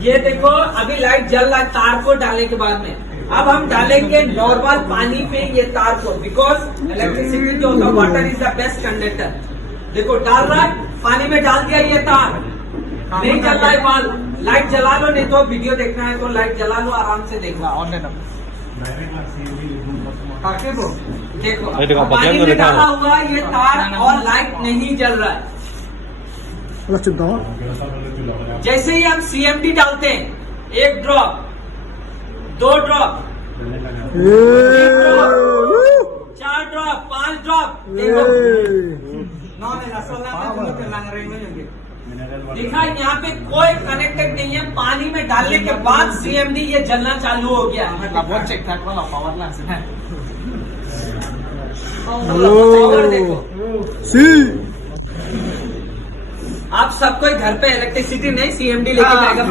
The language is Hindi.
ये देखो अभी लाइट जल रहा है तार को डालने के बाद में। अब हम डालेंगे नॉर्मल पानी पे ये तार को, बिकॉज इलेक्ट्रिसिटी जो होता है water is the best conductor. देखो डाल रहा है, पानी में डाल दिया ये तार, नहीं चल रहा है बाल। लाइट जला लो, नहीं तो वीडियो देखना है तो लाइट जला लो, आराम से देखना ऑनलाइन। देखो पानी में डाला हुआ ये तार और लाइट नहीं जल रहा है। जैसे ही हम CMD डालते हैं, 1 ड्रॉप, 2 ड्रॉप, 4 ड्रॉप, 5 ड्रॉप, देखा यहाँ पे कोई कनेक्टेड नहीं है। पानी में डालने के बाद CMD ये जलना चालू हो गया। पावर देखो, आप सबको घर पे इलेक्ट्रिसिटी नहीं, CMD लेके जाएगा।